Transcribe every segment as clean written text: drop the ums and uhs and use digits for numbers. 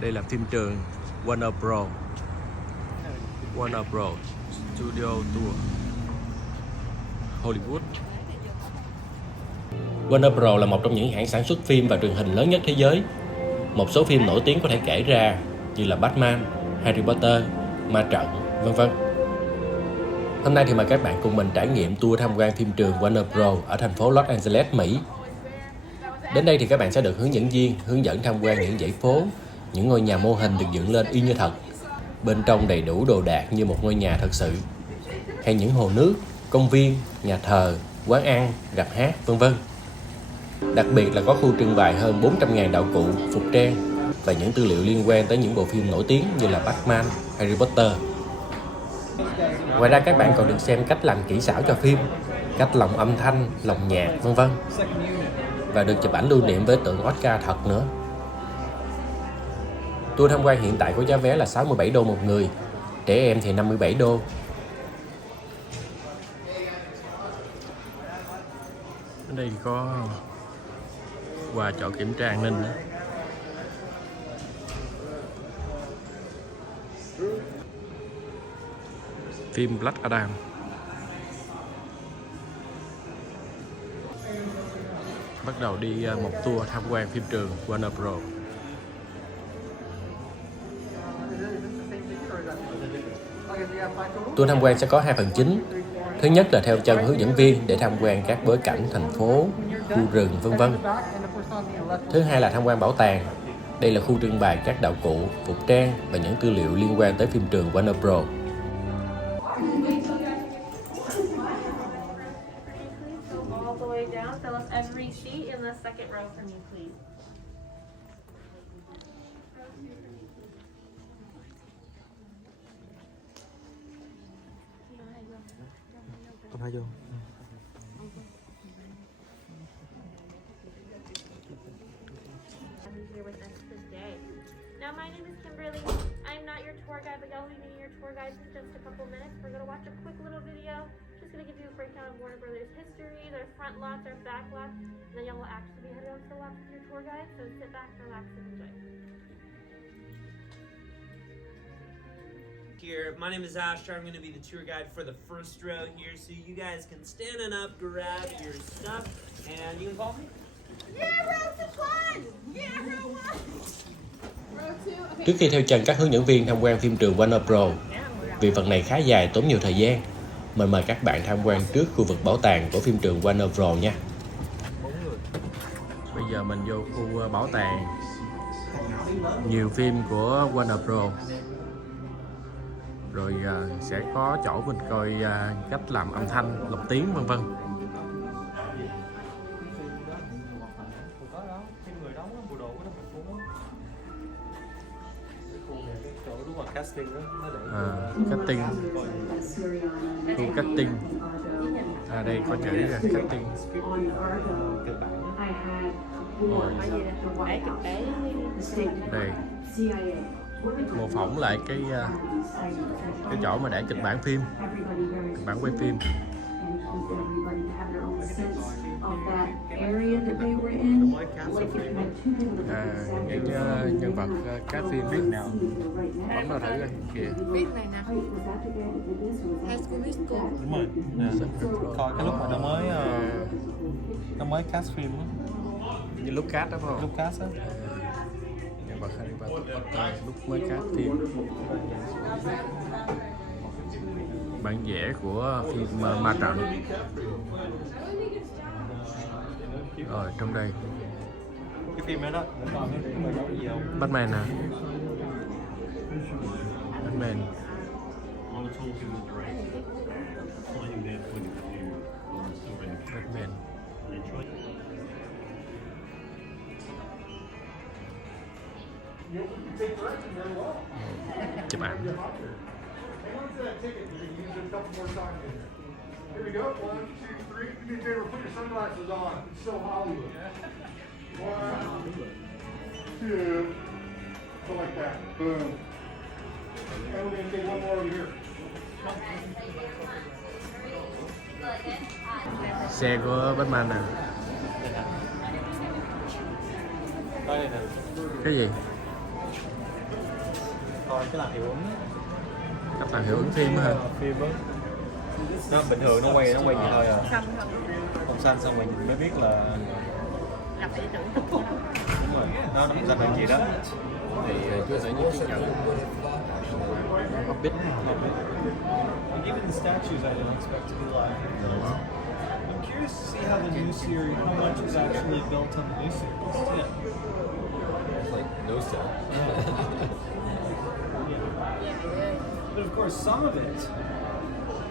Đây là phim trường Warner Bros. Warner Bros. Studio Tour Hollywood. Warner Bros. Là một trong những hãng sản xuất phim và truyền hình lớn nhất thế giới. Một số phim nổi tiếng có thể kể ra như là Batman, Harry Potter, Ma Trận, vân vân. Hôm nay thì mời các bạn cùng mình trải nghiệm tour tham quan phim trường Warner Bros. Ở thành phố Los Angeles, Mỹ. Đến đây thì các bạn sẽ được hướng dẫn viên hướng dẫn tham quan những dãy phố, những ngôi nhà mô hình được dựng lên y như thật. Bên trong đầy đủ đồ đạc như một ngôi nhà thật sự. Hay những hồ nước, công viên, nhà thờ, quán ăn, rạp hát, vân vân. Đặc biệt là có khu trưng bày hơn 400.000 đạo cụ, phục trang và những tư liệu liên quan tới những bộ phim nổi tiếng như là Batman, Harry Potter. Ngoài ra các bạn còn được xem cách làm kỹ xảo cho phim, cách lồng âm thanh, lồng nhạc, vân vân. Và được chụp ảnh lưu niệm với tượng Oscar thật nữa. Tour tham quan hiện tại có giá vé là 67 đô một người, trẻ em thì 57 đô. Ở đây thì có quà chỗ kiểm tra an ninh nữa. Phim Black Adam. Bắt đầu đi một tour tham quan phim trường Warner Bros. Tour tham quan sẽ có hai phần chính. Thứ nhất là theo chân hướng dẫn viên để tham quan các bối cảnh thành phố, khu rừng, vân vân. Thứ hai là tham quan bảo tàng. Đây là khu trưng bày các đạo cụ, phục trang và những tư liệu liên quan tới phim trường Warner Bros. Con thấy vô. Now, my name is Kimberly. I'm not your tour guide, but y'all will be meeting your tour guides in just a couple minutes. We're going to watch a quick little video. Just going to give you a breakdown of Warner Brothers history, their front lot, their back lot, and then y'all will actually be headed on to the lot with your tour guide. So sit back, relax, and enjoy. Here, my name is Asher. I'm going to be the tour guide for the first row here, so you guys can stand on up, grab your stuff, and you can follow me. Yeah, row 1! Yeah, row 1! Trước khi theo chân các hướng dẫn viên tham quan phim trường Warner Bros. Vì phần này khá dài, tốn nhiều thời gian, mình mời các bạn tham quan trước khu vực bảo tàng của phim trường Warner Bros. Nha. Bây giờ mình vô khu bảo tàng. Nhiều phim của Warner Bros. Rồi sẽ có chỗ mình coi cách làm âm thanh, lồng tiếng, vân vân. Casting đó, Casting, khu casting. Đây có chữ là casting. Đây mô phỏng lại cái chỗ mà để kịch bản phim, kịch bản quay phim. Những nhân vật các phim biết nào bấm vào thử coi kìa. Biết này nè, High School Musical. đúng rồi. Coi cái lúc mà nó mới cast phim á, Như lúc cast đó phải không? lúc cast á. Nhân vật Harry Potter lúc mới cast phim. Bản vẽ của phim Ma Trận. Rồi trong đây Cái phim đó đó, còn cái phim mà giống gì không? Batman nè. Batman. Batman. Chụp ảnh. Here we go. 1, 2, 3. Do me a favor, put your sunglasses on. It's so Hollywood. 1, 2. Go like that. Boom. And we're going to take one more over here. Xe của Batman nè. Coi này nè. Cái gì? coi cái là hiệu ứng. Cách là hiệu ứng phim hả? Phim á. Nó bình thường nó quay vậy thôi à. Không xanh xong rồi mới biết là là phải tưởng tượng. đúng rồi, nó không xanh là gì đó. Thì cứ sẽ như cái nhận Hobbit. And even the statues I didn't expect to be live. I'm curious to see how the new series, how much is actually built on the new series. Yeah. Like no stuff. But of course, some of it,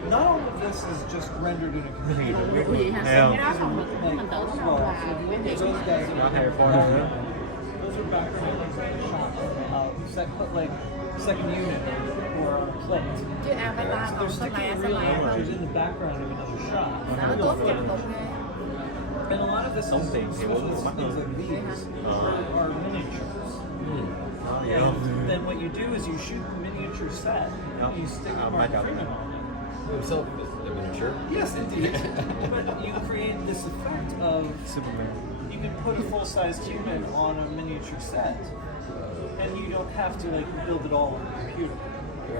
not all of this is just rendered in a computer. Ủa gì hả? Cái đó không được mình tưởng đâu là nguyên vị. Those guys are Harry Potter. Those are background shots. Put like second unit or plate. Chứ Avatar So còn they're sau này sticking sau real này images in the background of another shot. nó tốt chặt cục ghê. And a lot of this, especially things like these, are miniatures. And then what you do is you shoot the miniature set, you stick Martin Freeman on it. Himself the miniature. Yes, indeed. But you create this effect of Superman. You can put a full-sized human on a miniature set, and you don't have to like build it all on a computer.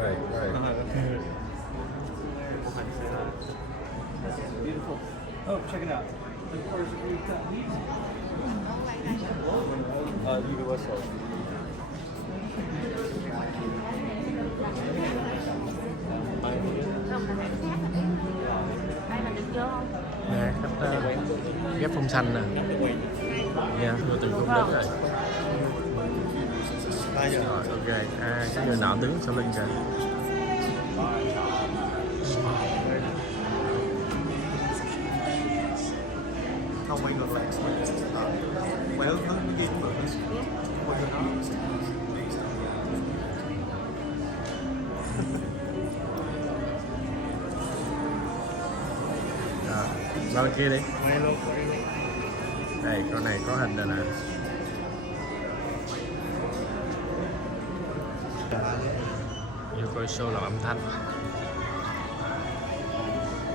Right, right. Beautiful. Oh, check it out. Of course, we've got music. Universal. Nè, cách ghép phong xanh nè. Nha, vô từng khung đứng rồi. Rồi, ok. Cái người nọ đứng sau lưng kìa. Không quay ngược lại. Quay hướng cái kia cũng được. Quay hướng đó. Qua bên kia đi. Đây, con này có hình rồi nè. Vô coi show làm âm thanh.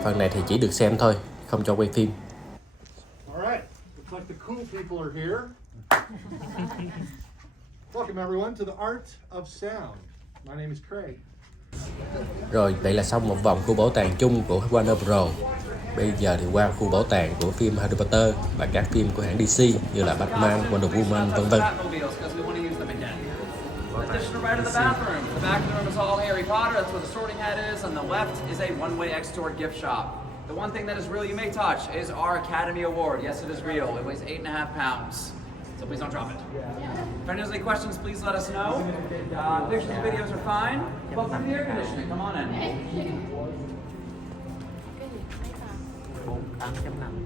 Phần này thì chỉ được xem thôi, không cho quay phim. All right, looks like the cool people are here. Welcome everyone to the Art of Sound. My name is Craig. Rồi, vậy là xong một vòng khu bảo tàng chung của Warner Bros. Bây giờ thì qua khu bảo tàng của phim Harry Potter và các phim của hãng DC như là Batman, Wonder Woman, vân vân. Additional right of the bathroom. The back of the room is all Harry Potter. That's where the sorting hat is. On the left is a one-way X-Store gift shop. The one thing that is real you may touch is our Academy Award. Yes, it is real. It weighs 8.5 pounds. So please don't drop it. If anyone has any questions, please let us know. Pictures and videos are fine. Welcome to the air conditioning. Come on in. 8.5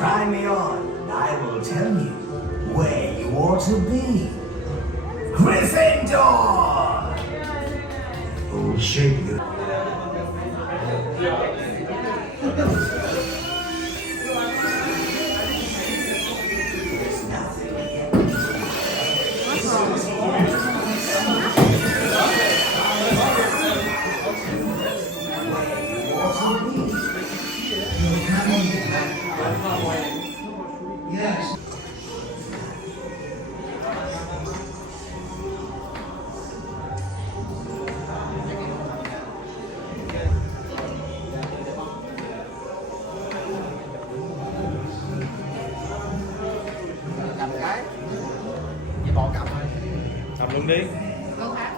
try me on, and I will tell you where you ought to be. Gryffindor! Oh, shape you. There's nothing yet. Yes. Cầm cái. Với bộ cầm. Cầm luôn đi. Cô hả?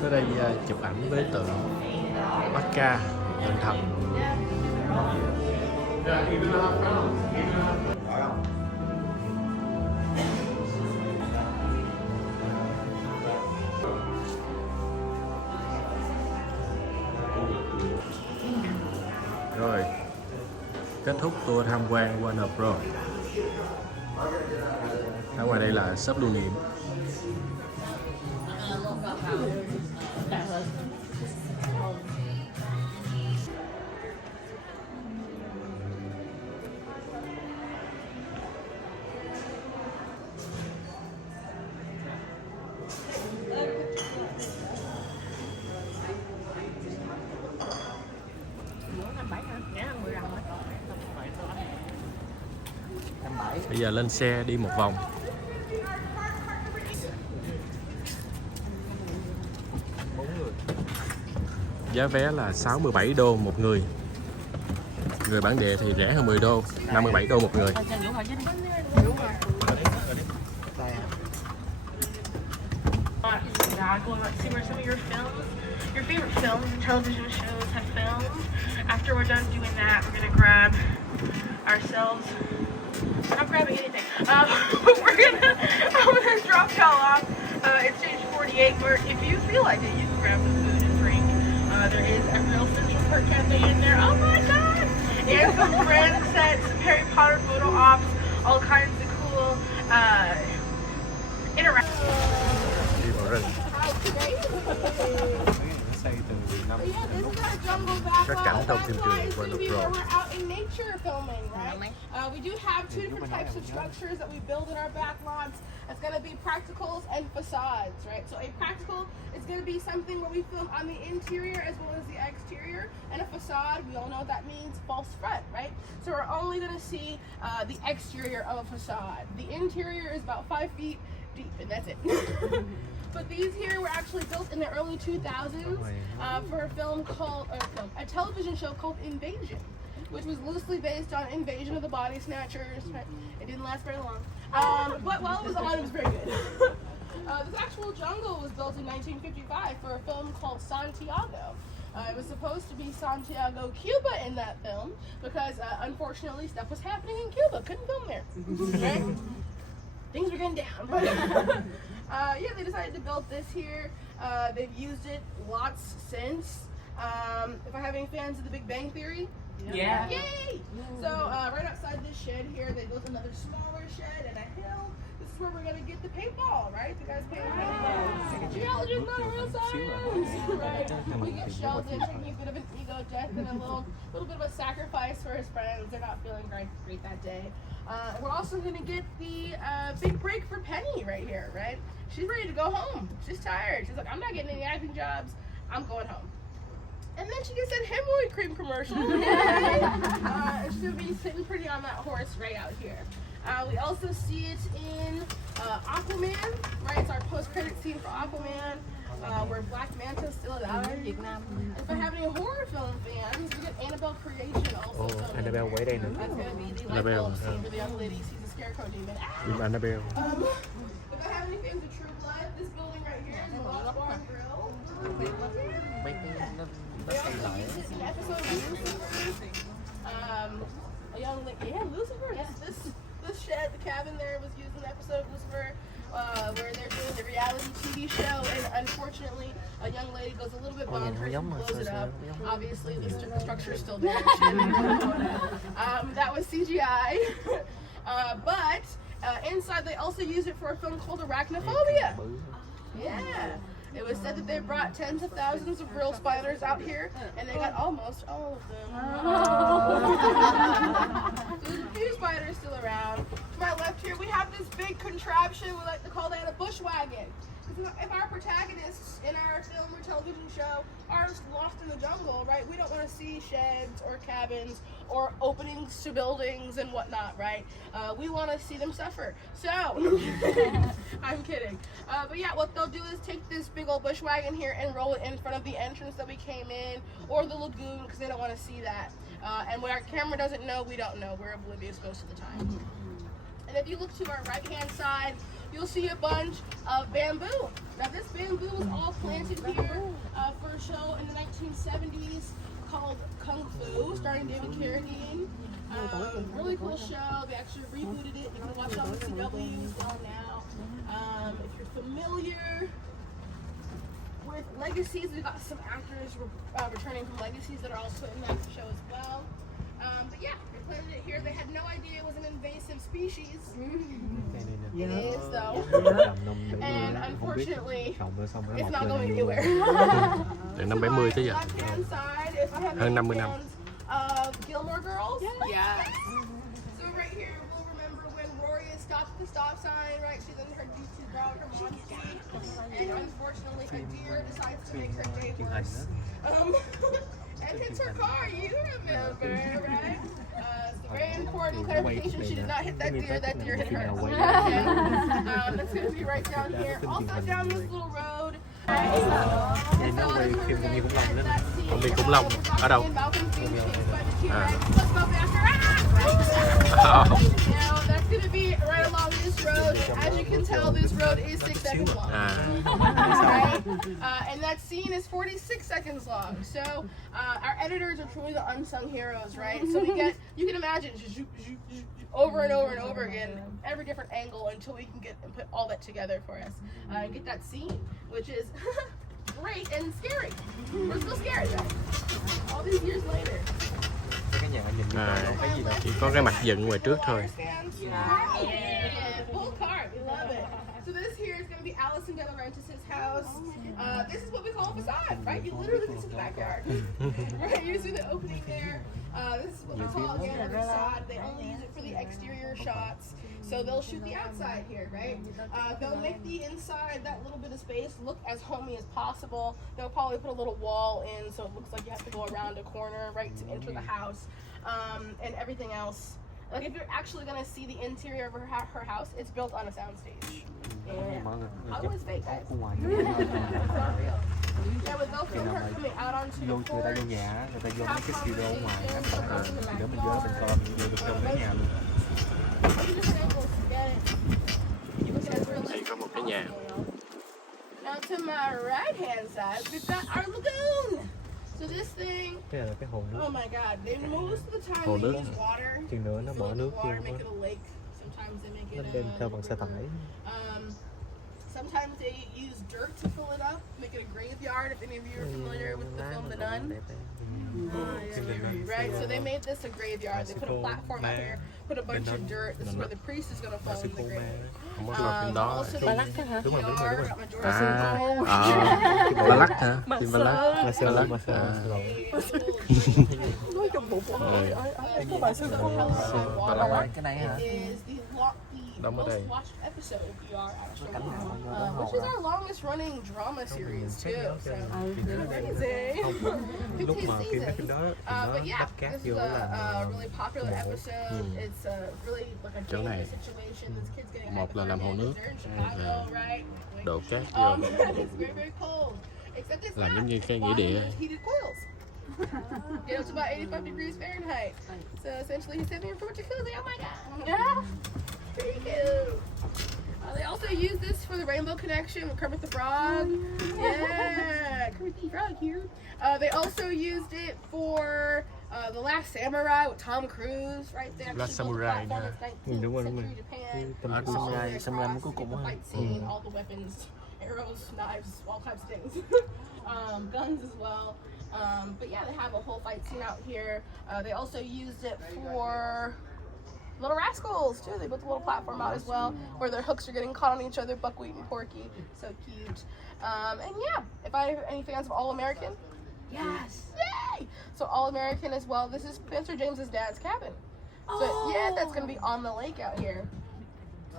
Tới đây chụp ảnh với tượng Waka, tượng thần. Rồi, kết thúc tour tham quan Warner Bros. Ở ngoài đây là shop lưu niệm. Bây giờ lên xe đi một vòng. Giá vé là 67 đô một người. Người bản địa thì rẻ hơn 10 đô, 57 đô một người. Your favorite films and television shows have filmed. After we're done doing that, we're gonna grab ourselves. We're not grabbing anything. I'm gonna drop y'all off. It's stage 48. Where if you feel like it, you can grab some food and drink. There is a real Central Park cafe in there. Oh my god! And some friend sets, some Harry Potter photo ops, all kinds of cool Đi vào rừng. Xây từ năm các cảnh trong phim trường Warner Bros. We're out in nature filming, right? We do have two different types of structures that we build in our back lots. It's going to be practicals and facades, right? So a practical is going to be something where we film on the interior as well as the exterior, and a facade, we all know what that means, false front, right? So we're only going to see the exterior of a facade. The interior is about 5 feet deep, and that's it. But these here were actually built in the early 2000s for a film called, a television show called Invasion, which was loosely based on Invasion of the Body Snatchers. It didn't last very long. But while it was on, it was very good. This actual jungle was built in 1955 for a film called Santiago. It was supposed to be Santiago, Cuba in that film because unfortunately stuff was happening in Cuba. Couldn't film there. Right? Things were getting down. But yeah, they decided to build this here. They've used it lots since. If I have any fans of The Big Bang Theory, Yeah. yay! So right outside this shed here, they built another smaller shed and a hill. This is where we're gonna get the paintball, right? The guys paint paintball. Geologists not a real science, right? We get Sheldon taking a bit of an ego death and a little bit of a sacrifice for his friends. They're not feeling great that day. We're also gonna get the big break for Penny right here, right? She's ready to go home. She's tired. She's like, I'm not getting any acting jobs. I'm going home. And then she gets that hemorrhoid cream commercial. Yay! She's gonna be sitting pretty on that horse right out here. We also see it in Aquaman, right? It's our post-credit scene for Aquaman, where Black Manta's still alive. If I have any horror film fans, we got Annabelle Creation also. Annabelle quay đây nữa. That's gonna be the light Annabelle, bulb scene where the young lady sees the scarecrow demon. Phim Annabelle. If I have any fans of True Blood, this building right here is the Lost Barn Grill. Mấy cái nó They xây also lại. used it in an episode of Lucifer. A young lady, yeah, Lucifer. This shed, the cabin there, was used in an episode of Lucifer, where they're doing the reality TV show, and unfortunately, a young lady goes a little bit bonkers and blows it up. Obviously, the structure is still there. That was CGI, but inside they also use it for a film called Arachnophobia. Yeah. It was said that they brought tens of thousands of real spiders out here, and they got almost all of them. So there's a few spiders still around. To my left here, we have this big contraption. We like to call that a bushwagon. If our protagonists in our film or television show are lost in the jungle, right, we don't want to see sheds or cabins or openings to buildings and whatnot, right? We want to see them suffer. So, I'm kidding. But yeah, what they'll do is take this big old bushwagon here and roll it in front of the entrance that we came in, or the lagoon, because they don't want to see that. And what our camera doesn't know, we don't know. We're oblivious most of the time. And if you look to our right-hand side, you'll see a bunch of bamboo. Now this bamboo was all planted here for a show in the 1970s called Kung Fu, starring David Carradine. Really cool show. They actually rebooted it. You can watch it on the CW still now. If you're familiar with Legacies, we got some actors returning from Legacies that are also in that show as well. But yeah, they planted it here. They had no idea it was an invasive species. It is though. And unfortunately, it's not going anywhere. Từ năm 70 tới giờ. Left-hand side, if I have Hơn any 50 năm. fans of Gilmore Girls. Yes. So right here, we'll remember when Rory is stopped at the stop sign, right? She's in her GT bra, her mom's seat, and unfortunately, a deer decides to make her day worse. And hits her car, you remember, right? It's a very important clarification. She did not hit that deer hit her. Okay. That's going to be right down here. Also down this little road. Em nói về phim Công viên Khủng Long nữa. Công viên Khủng Long ở đâu? Now that's going to be right along this road. As you can tell, this road is 6 seconds long. Right? And that scene is 46 seconds long. So our editors are truly the unsung heroes, right? So we get, you can imagine, over and over and over again, every different angle until we can get and put all that together for us and get that scene, which is great and scary. We're still scared, though. All these years later. Cái nhà nhìn như có cái gì đâu. Chỉ có cái mặt dựng ngoài trước thôi. Yeah, full cart, we love it. So this here is going to be Alison De Laurentiis' house. This is what we call a facade, right? You literally look into the backyard. Right, you see the opening there. This is what we call, again, a facade. They only use it for the exterior shots. So they'll shoot the outside here, right? They'll make the inside, that little bit of space, look as homey as possible. They'll probably put a little wall in so it looks like you have to go around a corner, right, to enter the house. And everything else. Like if you're actually gonna see the interior of her house, it's built on a soundstage. Yeah. Hollywood is fake, guys. It's not real. Yeah, but they'll film her coming out onto the Người ta vô porch. nhà, người ta vô mấy cái studio ở ngoài á, thì để mình vô đó mình coi, mình vô được film ở nhà luôn. Different angles to get it. Look at it, real Đây có một cái nhà. Now to my right hand side, we've got our lagoon. So this thing, Cái này là cái hồ nước. oh my god, they most of the time Hồ they nước. use water. Chừng nữa nó Fill bỏ it nước with vô water, make mất. it a lake. Sometimes they make Nó it đem theo bằng xe tải. sometimes they use dirt to fill it up, make it a graveyard. If any of you are familiar with the film The Nun. Right, so they made this a graveyard. They put a platform out here, put a bunch of dirt. This is where the priest is going to fall in the grave. Không có coi phim đó. Also, they use the Đúng rồi, đúng rồi, đúng rồi. PR, Bà Lắc hả? Phim Bà Lắc. Marcelo. Cái này hả? Đóng ở đây. Watched episode of ER actually, which is our longest running drama series too. So amazing. 15 seasons. But yeah, this is a really popular episode. It's really like a dangerous situation. This kid's getting Một là làm hồ nước, They're in Chicago, right? đổ cát vô, It's very very cold. Except it's làm not. giống như cái nghĩa địa. Heated coils. Get up to about 85 degrees Fahrenheit. So essentially he's sitting in for jacuzzi. Oh my god. Yeah. Pretty cute. They also use this for the Rainbow Connection with Kermit the Frog. Yeah, Kermit the Frog here. They also used it for The Last Samurai with Tom Cruise, right there. Last Samurai, Platform, yeah. it's 19th century Japan. Last Samurai, Samurai cuối cùng the á. fight scene, all the weapons, arrows, knives, all types of things. Guns as well. But yeah, they have a whole fight scene out here. They also used it for Little Rascals too. They put the little platform out as well, where their hooks are getting caught on each other. Buckwheat and Porky, so cute. And yeah, if I have any fans of All American, yes, yay! So All American as well. This is Spencer James's dad's cabin. So yeah, that's gonna be on the lake out here.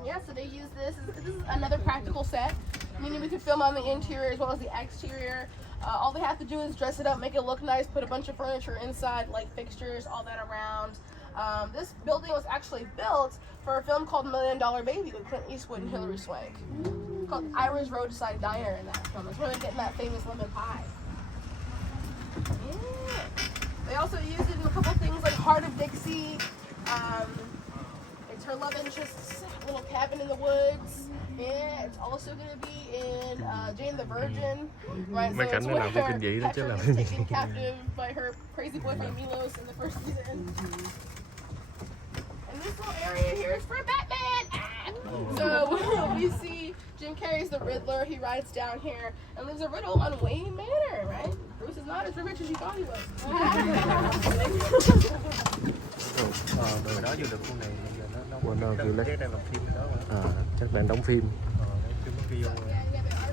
Yeah, so they use this. This is another practical set, meaning we can film on the interior as well as the exterior. All they have to do is dress it up, make it look nice, put a bunch of furniture inside, light fixtures, all that around. This building was actually built for a film called $1 Million Baby with Clint Eastwood and Hilary Swank. Called Ira's Roadside Diner in that film. That's where they're getting that famous lemon pie. Yeah. They also use it in a couple things like Heart of Dixie. It's her love interest's little cabin in the woods. Yeah, it's also going to be in Jane the Virgin, right? Mấy So cảnh it's nó nào cũng where kinh dị đó chứ Petra làm. is taken captive by her crazy boyfriend Milos in the first season. And this little area here is for Batman. So we see Jim Carrey's the Riddler. He rides down here and leaves a riddle on Wayne Manor, right? Bruce is not as rich as you thought he was. Rồi đó vô được khu này giờ nó Warner đang Village. đang làm phim đó mà. Chắc đang đóng phim. Chưa có ghi vô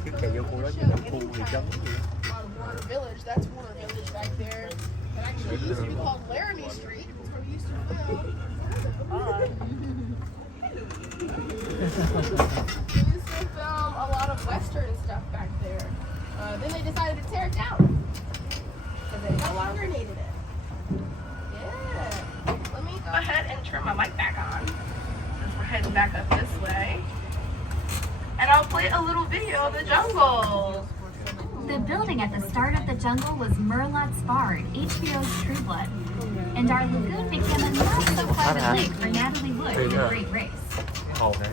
trước chạy vô khu đó chứ làm khu thị trấn gì. On Warner Village, that's Warner Village back there. It actually used to be called Laramie Street. It's where we used to film. They used to film a lot of Western stuff back there. Then they decided to tear it down because they no longer needed it. Yeah. Let me go ahead and turn my mic back on since we're heading back up this way. And I'll play a little video of the jungle. The building at the start of the jungle was Merlot's Bard, HBO's True Blood. And our lagoon became a not-so-private lake for Natalie Wood in The Great Race. Hồ này.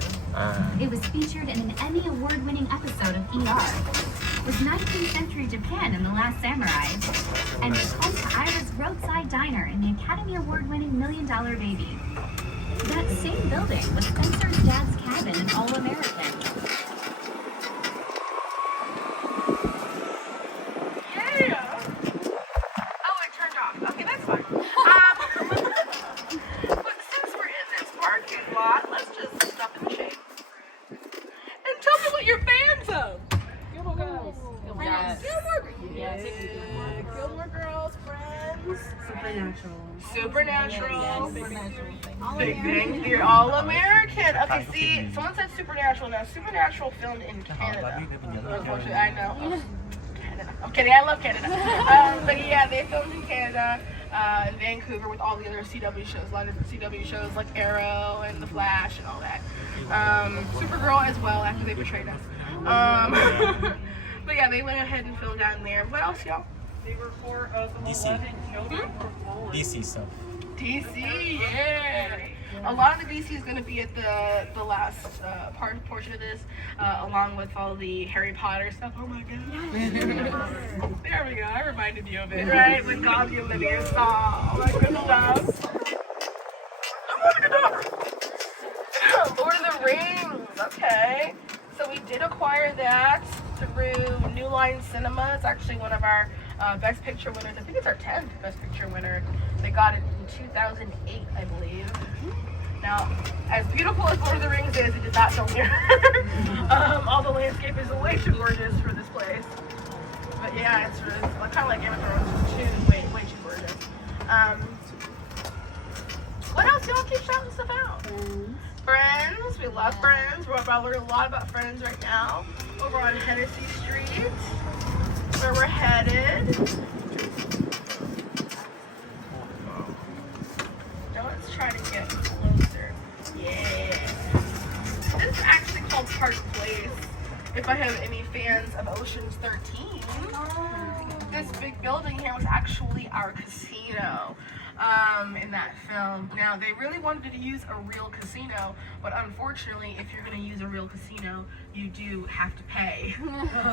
It was featured in an Emmy Award-winning episode of ER. It was 19th century Japan in The Last Samurai. And was home to Ira's Roadside Diner in the Academy Award-winning $1 Million Baby. That same building was Spencer's dad's cabin in All American. Gilmore Girls, Friends, Supernatural. Big Bang Theory, All American. Okay, see, someone said Supernatural. Now, Supernatural filmed in Canada. Unfortunately, I know. Canada. I'm kidding. I love Canada. But yeah, they filmed in Canada, in Vancouver, with all the other CW shows. A lot of different CW shows like Arrow and The Flash and all that. Supergirl as well after they betrayed us. But yeah, they went ahead and filmed down there. What else, y'all? They were 4 of 11 children were born. DC stuff. DC, yeah. A lot of the DC is going to be at the last portion of this, along with all the Harry Potter stuff. Oh my god. There we go. I reminded you of it, right? With God the Olivia song, all that good stuff. Lord of the Rings. Okay. So we did acquire that through New Line Cinema. It's actually one of our Best Picture winners. I think it's our 10th Best Picture winner. They got it in 2008, I believe. Now, as beautiful as Lord of the Rings is, it did not film here. All the landscape is way too gorgeous for this place. But yeah, it's kind of like Game of Thrones, just way too gorgeous. Let's y'all keep shouting stuff out. Friends, we love Friends. We're about to learn a lot about Friends right now. Over on Hennessy Street, where we're headed. Now let's try to get closer. Yeah. This is actually called Park Place. If I have any fans of Ocean's 13, this big building here was actually our casino in that film. Now, they really wanted to use a real casino, but unfortunately, if you're going to use a real casino, you do have to pay,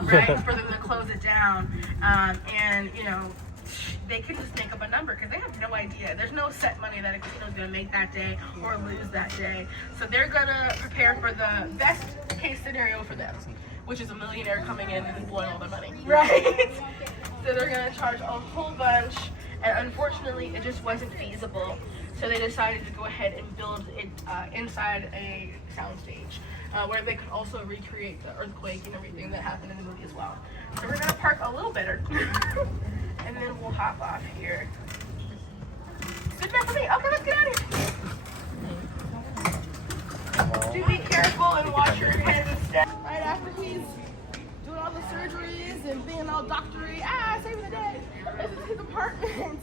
right, for them to close it down. And, you know, they can just make up a number because they have no idea. There's no set money that a casino is going to make that day or lose that day. So they're going to prepare for the best case scenario for them, which is a millionaire coming in and blowing all their money, right? So they're going to charge a whole bunch, and unfortunately, it just wasn't feasible. So they decided to go ahead and build it inside a soundstage, where they could also recreate the earthquake and everything that happened in the movie as well. So we're going to park a little better. And then we'll hop off here. Good enough for me. Okay, let's get out of here. Do be careful and watch your head and step. Right after he's doing all the surgeries and being all doctory, saving the day. This is his apartment.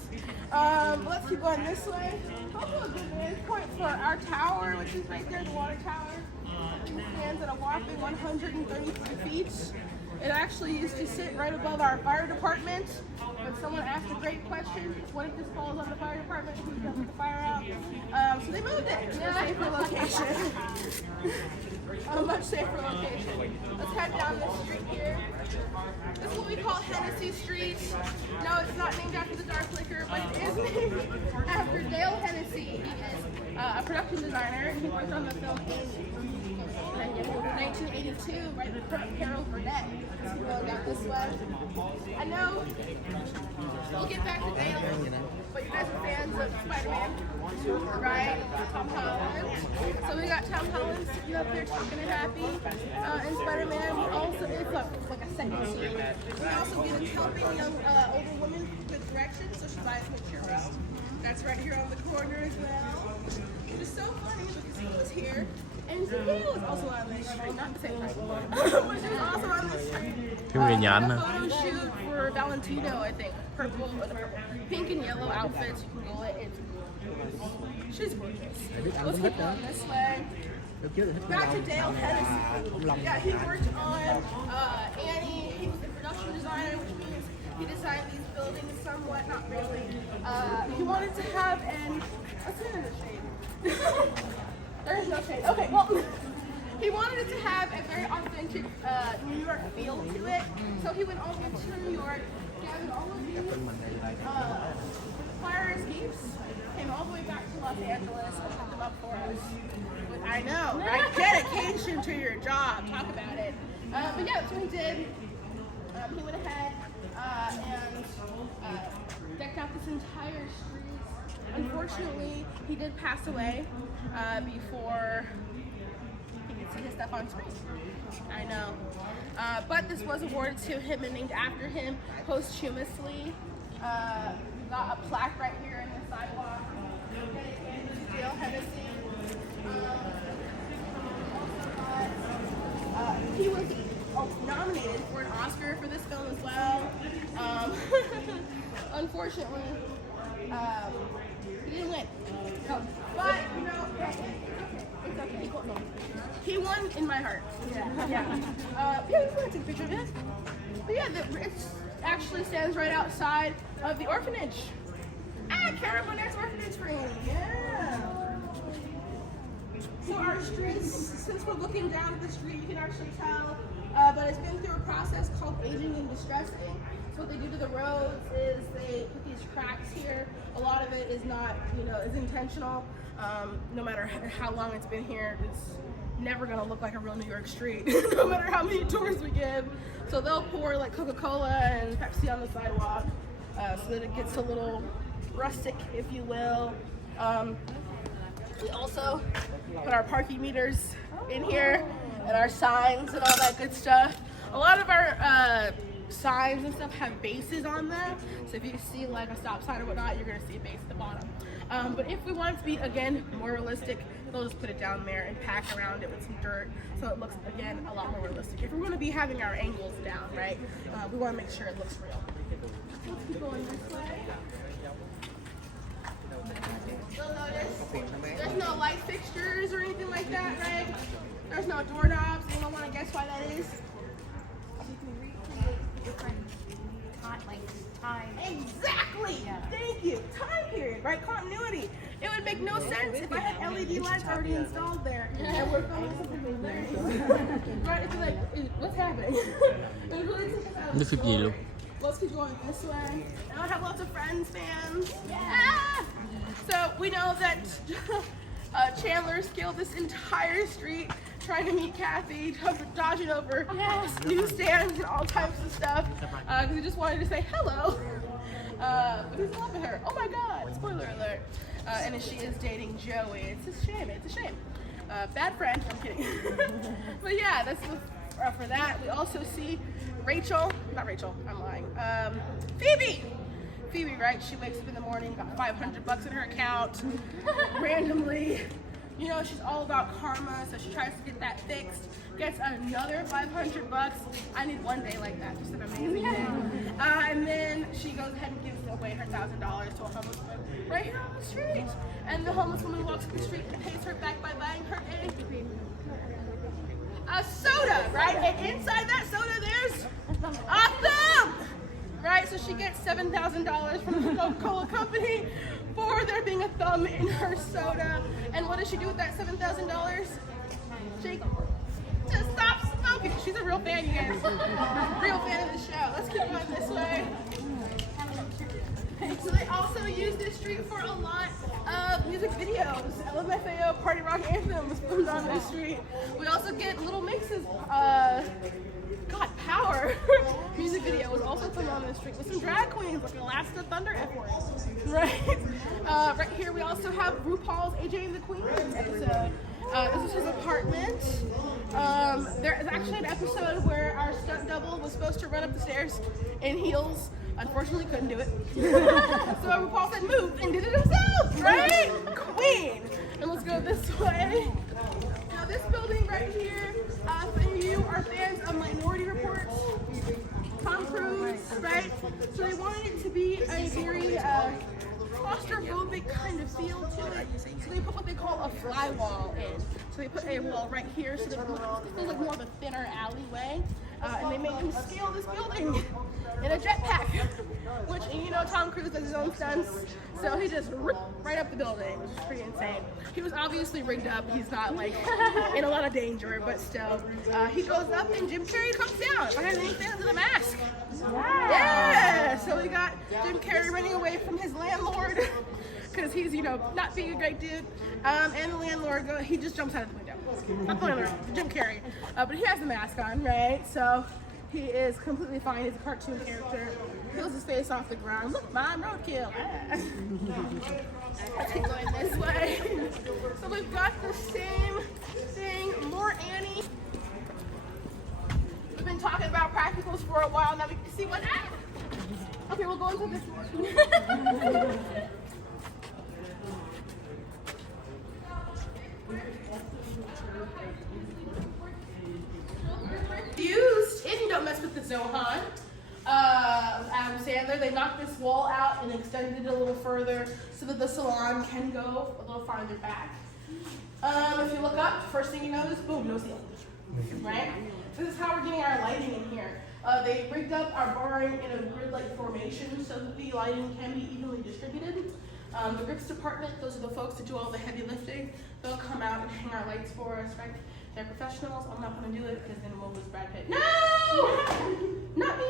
Let's keep going this way. Also a good vantage point for our tower, which is right there, the water tower. It stands at a whopping 133 feet. It actually used to sit right above our fire department, but someone asked a great question: what if this falls on the fire department? Who's gonna put the fire out? So they moved it to a safer location. A much safer location. Let's head down this street here. This is what we call Hennessy Street. No, it's not named after the dark liquor, but it is named after Dale Hennessy. He is a production designer, and he worked on the film in 1982, right before Carol Burnett. Going out this way. I know we'll get back to Dale, but you guys are fans of Spider-Man, right? Tom Holland. So we got Tom Holland sitting up there talking and happy. And Spider-Man also is like a second scene. We also get him helping young older women with directions, so she buys materials. That's right here on the corner as well. It is so funny because he was here. And Zendaya was also on this street, not the same person, but she was also on this street. A photo shoot for Valentino, I think. Pink and yellow outfits, you can go it. She's gorgeous. Let's keep going this way. Back to Dale Hennessy. Yeah, he worked on Annie. He was the production designer, which means he designed these buildings somewhat, not really. He wanted to have let's sit in the shade. There's no shade. Okay, well, he wanted it to have a very authentic New York feel to it. So he went all the way to New York, gathered all of these fire escapes, came all the way back to Los Angeles and put them up for us. I know, right? Dedication to your job. Talk about it. But yeah, that's what he did. He went ahead and decked out this entire street. Unfortunately, he did pass away before he could see his stuff on screen. I know. But this was awarded to him and named after him posthumously. We got a plaque right here in the sidewalk. Dale Hennessy. He was nominated for an Oscar for this film as well. Unfortunately, he didn't win. But, you know, it's okay. He won in my heart. Yeah. We want to take a picture of it. But yeah, it actually stands right outside of the orphanage. Carol Burnett's orphanage for Annie. Yeah. So our streets, since we're looking down at the street, you can actually tell, but it's been through a process called aging and distressing. So what they do to the roads is they put these cracks here. A lot of it is not, is intentional. No matter how long it's been here, it's never gonna look like a real New York street, no matter how many tours we give. So they'll pour like Coca-Cola and Pepsi on the sidewalk so that it gets a little rustic, if you will. We also put our parking meters in here and our signs and all that good stuff. A lot of our signs and stuff have bases on them. So if you see like a stop sign or whatnot, you're gonna see a base at the bottom. But if we want it to be, again, more realistic, they'll just put it down there and pack around it with some dirt so it looks, again, a lot more realistic. If we're gonna be having our angles down, right, we wanna make sure it looks real. Let's keep going this way. You'll notice there's no light fixtures or anything like that, right? There's no doorknobs. Anyone wanna guess why that is? Time. Exactly! Yeah. Thank you! Time period, right? Continuity. It would make no sense if I had LED lights already installed there and we're filming something there. Right? It's like, what's happening? It really took us out of the story. Let's keep going this way. Now I have lots of Friends fans. Yeah! So we know that Chandler scaled this entire street trying to meet Kathy, dodging over newsstands and all types of stuff because he just wanted to say hello. But he's in love with her. Oh my God! Spoiler alert. And she is dating Joey. It's a shame. It's a shame. Bad friend. I'm kidding. But yeah, that's for that. We also see Rachel. Not Rachel. I'm lying. Phoebe. Phoebe, right? She wakes up in the morning, got $500 in her account, randomly. You know, she's all about karma, so she tries to get that fixed. Gets another $500. I need one day like that, just an amazing day. And then she goes ahead and gives away her $1,000 to a homeless woman right here on the street. And the homeless woman walks up the street and pays her back by buying her a soda, right? And inside that soda, there's a thumb, right? So she gets $7,000 from the Coca-Cola company for there being a thumb in her soda. And what does she do with that $7,000? She just stops smoking. She's a real fan, you guys. Real fan of the show. Let's keep going this way. So they also use this street for a lot of music videos. LMFAO Party Rock Anthem was filmed on this street. We also get Little Mix's God, Power music video was also filmed on this street with some drag queens like Alaska Thunder F-word. Right? Right here we also have RuPaul's AJ and the Queen episode. This is his apartment. There is actually an episode where our stunt double was supposed to run up the stairs in heels. Unfortunately, couldn't do it. So RuPaul said move and did it himself, right? Queen. And let's go this way. Now this building right here, for you are fans of Minority Report, Tom Cruise, right? So they wanted it to be a very claustrophobic kind of feel to it. So they put what they call a fly wall in. So they put a wall right here so that it feels like more of a thinner alleyway. And they made him scale this building in a jetpack, which, you know, Tom Cruise does his own stunts, so he just ripped right up the building, which is pretty insane. He was obviously rigged up. He's not, like, in a lot of danger, but still. He goes up and Jim Carrey comes down. If I have any fans of The Mask. Yeah! So we got Jim Carrey running away from his landlord because he's, you know, not being a great dude. And the landlord, he just jumps out of the window. Not the landlord, Jim Carrey. But he has the mask on, right? So he is completely fine. He's a cartoon character. Peels his face off the ground. Look, Mom, roadkill. Let's keep going this way. So we've got the same thing, more Annie. We've been talking about practicals for a while now. We can see what happened. Okay, we'll go into this one. Used if you don't mess with the Zohan. Adam Sandler, they knocked this wall out and extended it a little further so that the salon can go a little farther back. If you look up, first thing you notice, boom, no ceiling. Right? This is how we're getting our lighting in here. They rigged up our barring in a grid-like formation so that the lighting can be evenly distributed. The grips department, those are the folks that do all the heavy lifting. They'll come out and hang our lights for us, right? They're professionals. I'm not going to do it because then we'll lose Brad Pitt. No! Not me!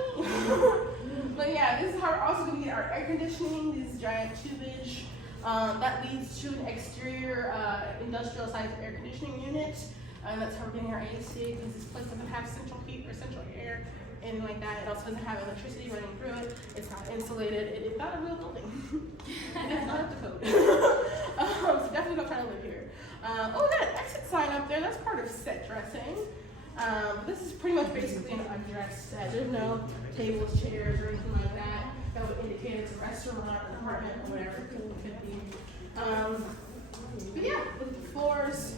But yeah, this is how we're also going to get our air conditioning, these giant tubage. That leads to an exterior industrial-sized air conditioning unit. That's how we're getting our AC because this place doesn't have central heat or central air, anything like that. It also doesn't have electricity running through it. It's not insulated. It's not a real building. It's not up to code. So definitely don't try to live here. Oh, we got an exit sign up there. That's part of set dressing. This is pretty much basically an undressed set. There's no tables, chairs, or anything like that. That would indicate it's a restaurant, an apartment, or whatever it could be. But yeah, with the floors,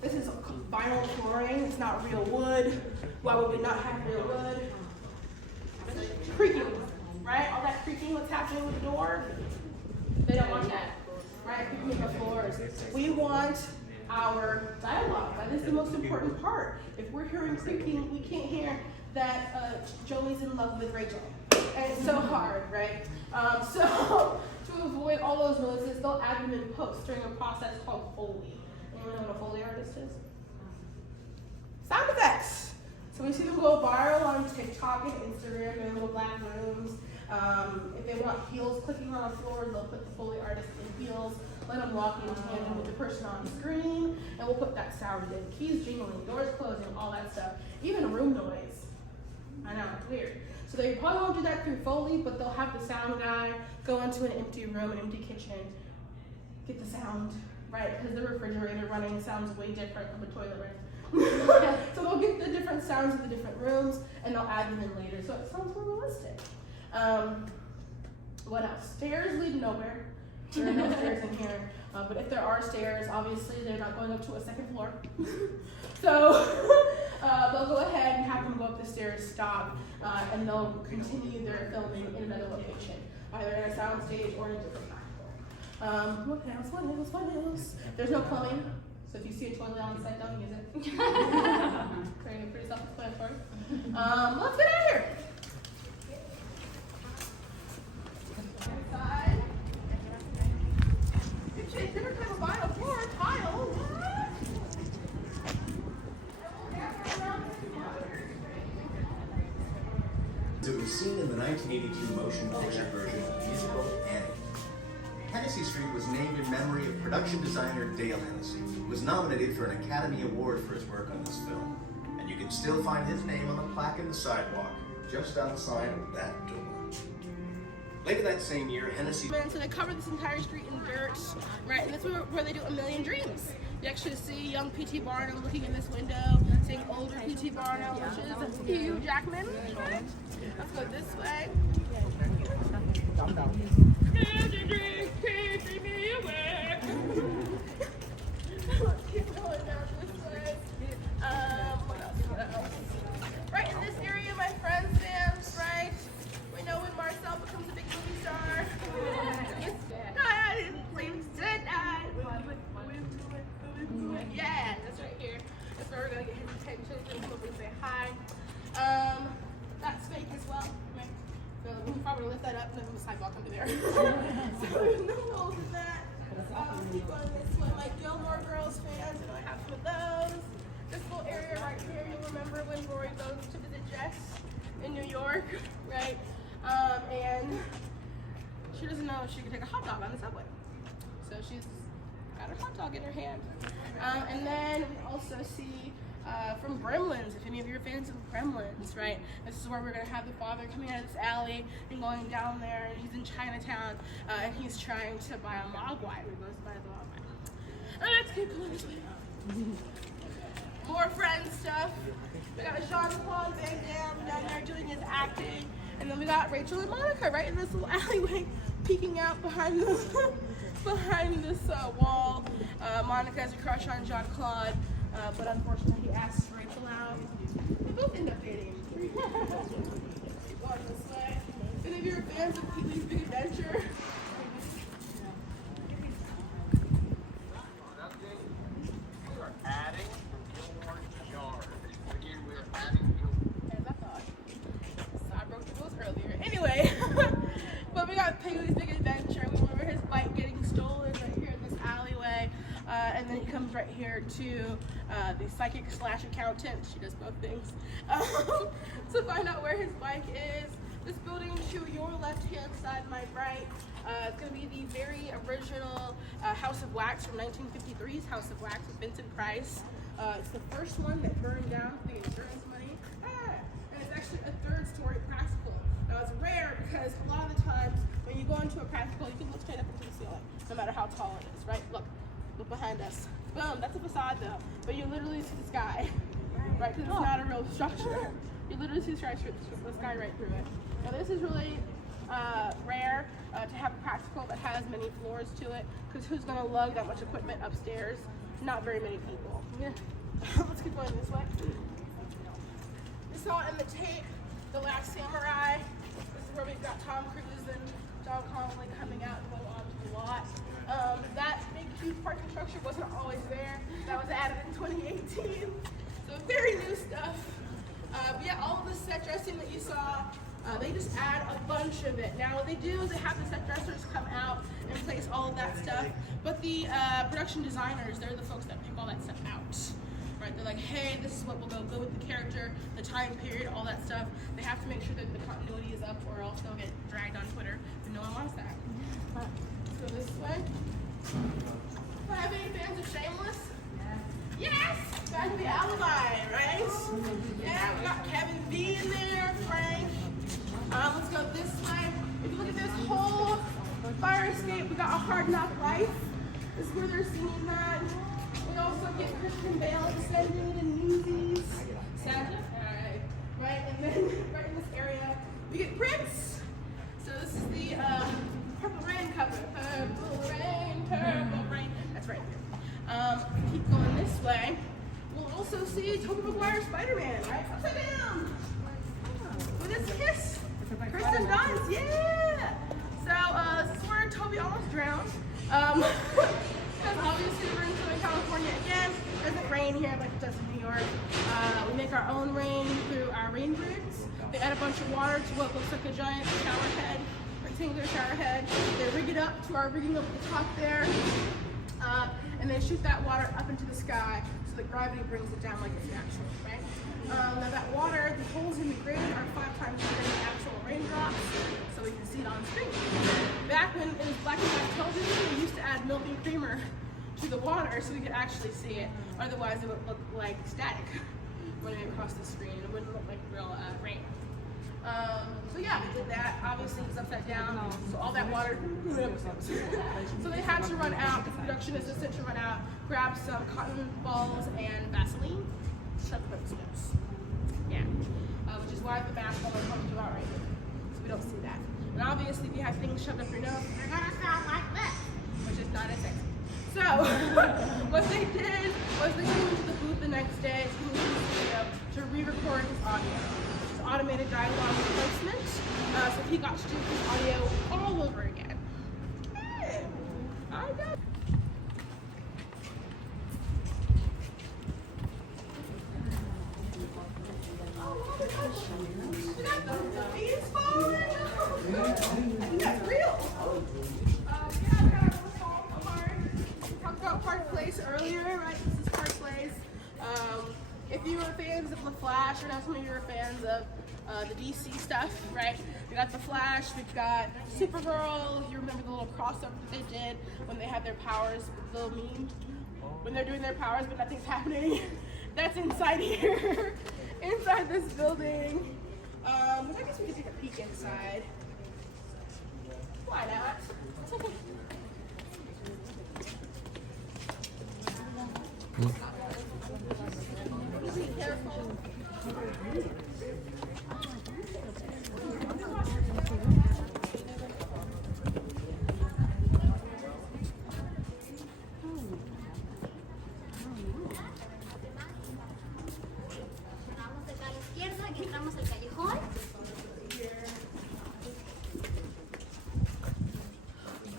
this is vinyl flooring. It's not real wood. Why would we not have real wood? Creaking, right? All that creaking, what's happening with the door? They don't want that, right? Creaking with the floors. We want our dialogue. That is the most important part. If we're hearing creaking, we can't hear that Joey's in love with Rachel. And it's so hard, right? So to avoid all those noises, they'll add them in post during a process called Foley. Anyone know what a Foley artist is? Sound effects. So we see them go viral on TikTok and Instagram in little black rooms. If they want heels clicking on the floor, they'll put the Foley artist in heels, let them walk in tandem with the person on the screen, and we'll put that sound in. Keys jingling, doors closing, all that stuff. Even room noise. I know, it's weird. So they probably won't do that through Foley, but they'll have the sound guy go into an empty room, an empty kitchen, get the sound, right? Because the refrigerator running sounds way different from a toilet ring. So they'll get the different sounds of the different rooms, and they'll add them in later, so it sounds more realistic. What else? Stairs lead nowhere. There are no stairs in here, but if there are stairs, obviously they're not going up to a second floor. So they'll go ahead and have them go up the stairs, stop, and they'll continue their filming in another location, either in a sound stage or in a different platform. What else? There's no plumbing, so if you see a toilet on the set, don't use it. Pretty self-explanatory. Let's get out of here. Inside. It's different type of vinyl floor, tile. It was seen in the 1982 motion picture version of the musical Annie. Hennessy Street was named in memory of production designer Dale Hennessy, who was nominated for an Academy Award for his work on this film. And you can still find his name on the plaque in the sidewalk, just outside of that door. Later that same year, Hennessy... So they cover this entire street in dirt, right? And this is where they do A Million Dreams. You actually see young P.T. Barnum looking in this window, seeing older P.T. Barnum, which is Hugh Jackman. Right? Let's go this way. Let's keep going down this way. What else? Right in this area, my friend stands, right? We know when Marcel becomes a big movie star. Yeah, that's right here. That's where we're gonna get his attention. He's gonna say hi. That's fake as well. Right? So we'll probably lift that up and then the sidewalk under there. So there's no holes in that. Keep going this way. My Gilmore Girls fans, and I have some of those. This little area right here, you'll remember when Rory goes to visit Jess in New York, right? And she doesn't know she can take a hot dog on the subway. So she's got her hot dog in her hand. And then we also see from Gremlins, if any of you are fans of Gremlins, right? This is where we're gonna have the father coming out of this alley and going down there, and he's in Chinatown, and he's trying to buy a Mogwai. He goes to buy the Mogwai. And let's keep going this way. More Friends stuff. We got Jean-Claude Van Damme down there doing his acting. And then we got Rachel and Monica right in this little alleyway, peeking out behind this wall. Monica has a crush on Jean-Claude, but unfortunately he asks Rachel out. They both end up dating. Keep going this way. Any of you are fans of Pee-wee's Big Adventure? We are adding Gilmore Yard. Again, we are adding Gilmore. As I thought. So I broke the rules earlier. Anyway, but we got Pee-wee's Big Adventure. We remember his bike getting stolen right here in this alleyway. And then he comes right here to the psychic / accountant. She does both things. To find out where his bike is. This building to your left-hand side, my right, it's going to be the very original House of Wax from 1953's House of Wax with Vincent Price. It's the first one that burned down for the insurance money. And it's actually a third-story practical. Now, it's rare because a lot of the times when you go into a practical, you can look straight up into the ceiling, no matter how tall it is, right? Look behind us. Boom, that's a facade though, but you literally see the sky. right? Because it's not a real structure. You literally see the sky right through it. Now this is really rare to have a practical that has many floors to it, because who's going to lug that much equipment upstairs? Not very many people. Yeah. Let's keep going this way. We saw in the tape, The Last Samurai. This is where we've got Tom Cruise and John Connolly coming out and going onto the lot. That big, huge parking structure wasn't always there. That was added in 2018. So very new stuff. But yeah, all of the set dressing that you saw, they just add a bunch of it. Now what they do is they have the set dressers come out and place all of that stuff, but the production designers, they're the folks that pick all that stuff out. Right? They're like, hey, this is what will go with the character, the time period, all that stuff. They have to make sure that the continuity is up, or else they'll get dragged on Twitter, and no one wants that. Let's go this way. Do I have any fans of Shameless? Yes! Back to the Alibi, right? Yeah, we got Kevin B in there, Frank. Let's go this way. If you look at this whole fire escape, we got A Hard Knock Life. This is where they're singing that. We also get Christian Bale descended in Newsies. Saturday, right? And then right in this area, we get Prince. So this is the Purple Rain cover. Purple Rain. That's right here. Keep going this way. We'll also see Tobey Maguire Spider-Man, right? Upside down. With his kiss. Kristen Dunst, yeah! So this is where Toby almost drowned. Because obviously we're in Southern California again. It doesn't rain here like it does in New York. We make our own rain through our rain rigs. They add a bunch of water to what looks like a giant shower head, rectangular shower head. They rig it up to our rigging up at the top there. And they shoot that water up into the sky so that gravity brings it down like it's natural, right? Now that water, the holes in the grid are 5 times bigger than actual raindrops, so we can see it on screen. Back when it was black and white television, we used to add milk and creamer to the water so we could actually see it. Otherwise, it would look like static running across the screen. It wouldn't look like real rain. So yeah, we did that. Obviously, it's upside down, so all that water. So they had to run out, the production assistant to run out, grab some cotton balls and Vaseline, shove it up his nose. Yeah, which is why the mask almost comes out right here, so we don't see that. And obviously, if you have things shoved up your nose, you're gonna sound like this, which is not as sexy. So what they did was they came into the booth the next day to re-record his audio. Automated dialogue replacement, so he got to do his audio all over again. Hey, I got. Oh my gosh! We got the bees falling. I think that's real. Yeah, we got a song part. We talked about Park Place earlier, right? This is Park Place. If you were fans of The Flash, or now some of you were fans of the DC stuff, right? We got The Flash, we've got Supergirl. You remember the little crossover that they did when they had their powers, the little meme? When they're doing their powers but nothing's happening. That's inside here, inside this building. I guess we could take a peek inside. Why not? It's okay. Be careful.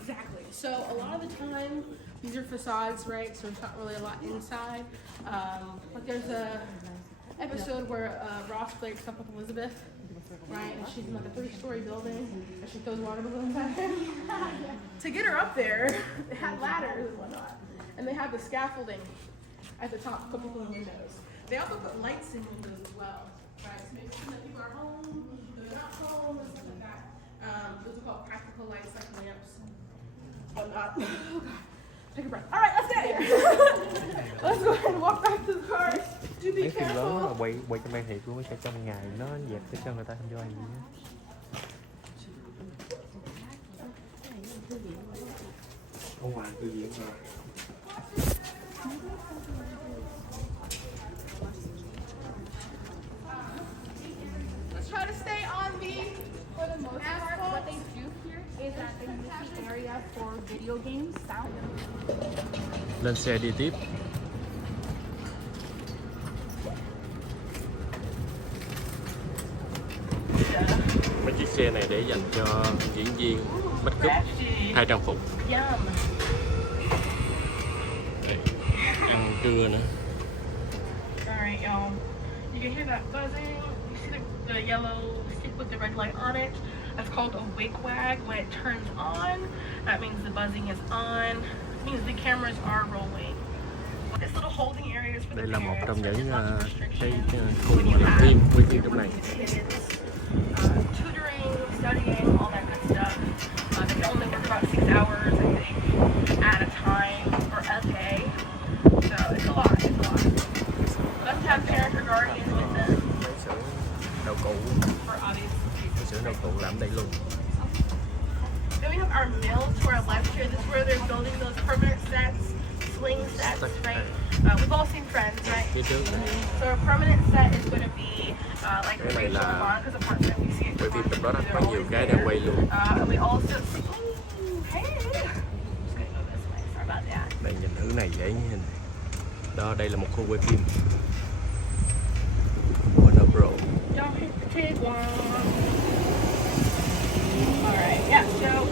Exactly. So a lot of the time, these are facades, right? So there's not really a lot inside. But there's a episode where Ross breaks up with Elizabeth, right? And she's in like a 3-story building, and she throws water balloons at him. To get her up there, they had ladders and whatnot, and they have the scaffolding at the top, put people in windows. They also put lights in windows as well, right? So make sure that people are home, they're not home, and stuff like that. Those are called practical lights, like lamps. Whatnot. Oh God. Take a breath. All right, let's get here. Let's go ahead and walk back to the car. Do be mấy phim lớn careful. là quay trong ban thiệp luôn, sẽ trong ngày nó dẹp để cho người ta enjoy gì nhé. Ở ngoài tôi diễn rồi. video games, sound. Lên xe đi tiếp. Mấy chiếc xe này để dành cho diễn viên make up thay trang phục. Đây, ăn trưa nữa. Alright, y'all. You can hear that buzzing. You see the yellow stick with the red light on it? That's called a wig-wag. When it turns on, that means the buzzing is on. It means the cameras are rolling. This little holding area is for the Đây là một parents. trong những cái khu When you làm have phim quay phim trong này. kids, tutoring, studying, all that good stuff. They can only work about 6 hours, I think, at a time or a day. So it's a lot. It's a lot. Let them have parents or guardians with them Mấy xưởng đồ cụ, for obvious reasons. mấy xưởng đồ cụ làm đây luôn. Then we have our mill to our left here. This is where they're building those permanent sets, swing sets, right? We've all seen Friends, right? Phía trước So a permanent set is going to be like cái này Rachel là Monica's apartment. We see it. quay phim trong đó đó, có nhiều cái đang quay luôn. And we also see. Ooh, hey. I'm just gonna go this way. Sorry about that. Đây nhìn thứ này dễ nhìn. Đó, đây là một khu quay phim. Warner Bros. Don't hit the tig one. Alright, yeah, so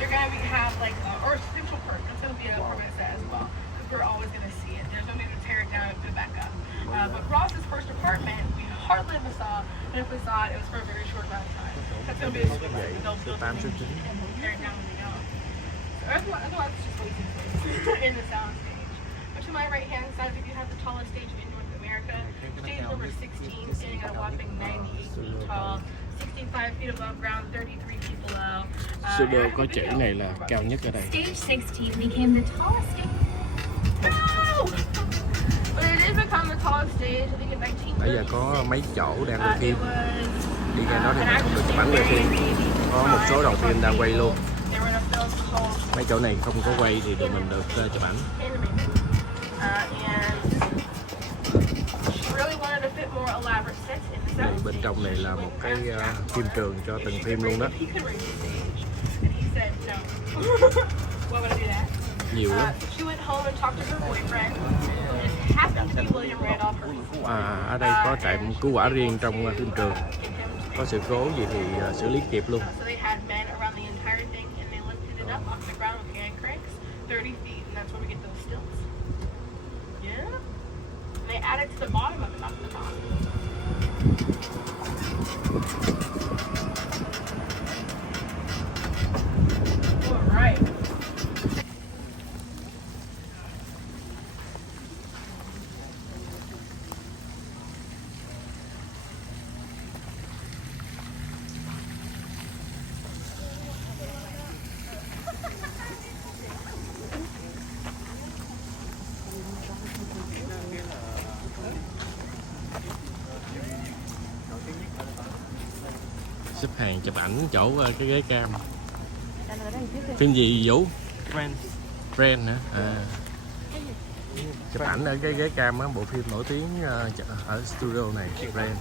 you're gonna have like or Central Perk, that's gonna be a permanent set as well. Because we're always gonna see it. There's no need to tear it down and put it back up. But Ross's first apartment, we hardly ever saw, and if we saw it, it was for a very short amount of time. That's gonna be a swing set. They'll build it and tear it down when we go. So otherwise it's just waiting in the sound stage. But to my right hand side, we do have the tallest stage in North America. Stage number 16, standing at a whopping 98 feet tall, 65 feet above ground, 33 feet below. Studio có chữ này là cao nhất ở đây. Stage 16 became the tallest stage. No! But it did become the tallest stage, I think in 1930. Nãy giờ có mấy chỗ đang quay phim. It was Đi ngay đó thì mình không được chụp ảnh quay phim. Có một số đoàn phim đang quay luôn. they were gonna film the whole Mấy chỗ này không có quay thì tụi mình được chụp ảnh. animated. And she really wanted to fit more elaborate sets in the Đây, sound bên stage. trong này là một cái phim trường cho từng phim luôn đó. He could raise the stage, and he said no. Why would I do that? Nhiều lắm. She went home and talked to her boyfriend, who just happened to be William Randolph Hearst. Ở đây có trạm cứu hỏa riêng trong phim trường. Có sự cố gì thì xử lý kịp luôn. So they had men around the entire thing, and they lifted it up off the ground with hand cranks, 30 feet, and that's where we get those stilts. Yeah. And they added to the bottom of it, not to the top. All right. Xếp hàng chụp ảnh chỗ cái ghế cam. Phim gì Vũ? Friend hả? Chụp ảnh ở cái ghế cam á, bộ phim nổi tiếng ở studio này, Friend.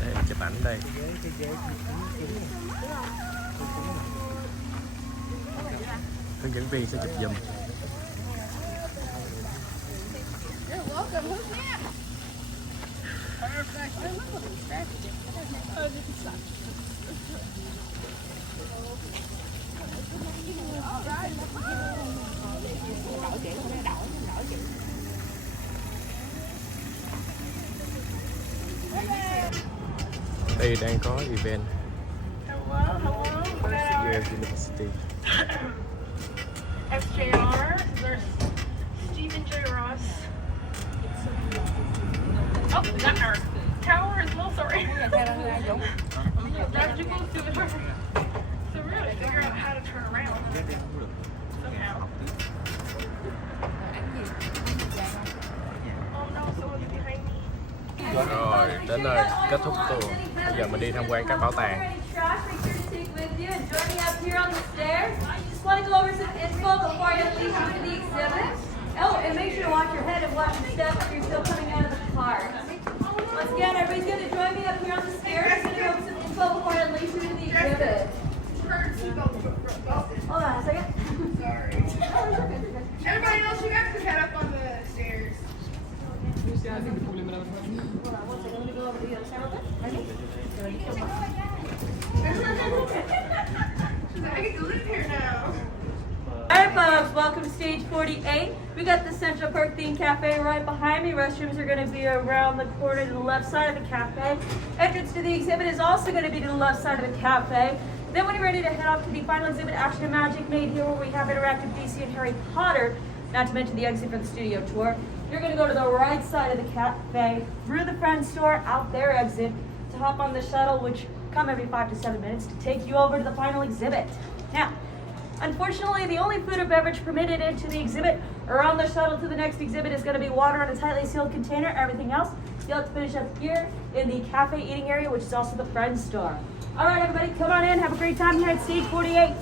Đây, chụp ảnh đây. Hướng dẫn viên sẽ chụp giùm. You're welcome. Who's that? Perfect. I love when they scratch it. Oh, this is such. All right. Đây đang có event. Hello, hello. US University. SJR. There's Stephen J. Ross. Oh, not her. Tower as well, sorry. Now did you go through the river? So we're gonna figure out how to turn around. Somehow. Oh no, someone's behind me. Rồi, đến nơi, kết thúc tour. Bây giờ mình đi tham quan các bảo tàng. Oh, and make sure to watch your head and watch your step if you're still coming out of the car. Once again, everybody's Alright folks, welcome to stage 48. We got the Central Park themed cafe right behind me. Restrooms are going to be around the corner to the left side of the cafe. Entrance to the exhibit is also going to be to the left side of the cafe. Then when you're ready to head off to the final exhibit, Action and Magic Made here, where we have interactive DC and Harry Potter, not to mention the exit for the studio tour, you're going to go to the right side of the cafe, through the Friends store, out their exit, to hop on the shuttle, which come every 5 to 7 minutes, to take you over to the final exhibit. Now, unfortunately, the only food or beverage permitted into the exhibit or on the shuttle to the next exhibit is going to be water in a tightly sealed container. Everything else, you'll have to finish up here in the cafe eating area, which is also the Friends store. All right, everybody, come on in. Have a great time here at Stage 48.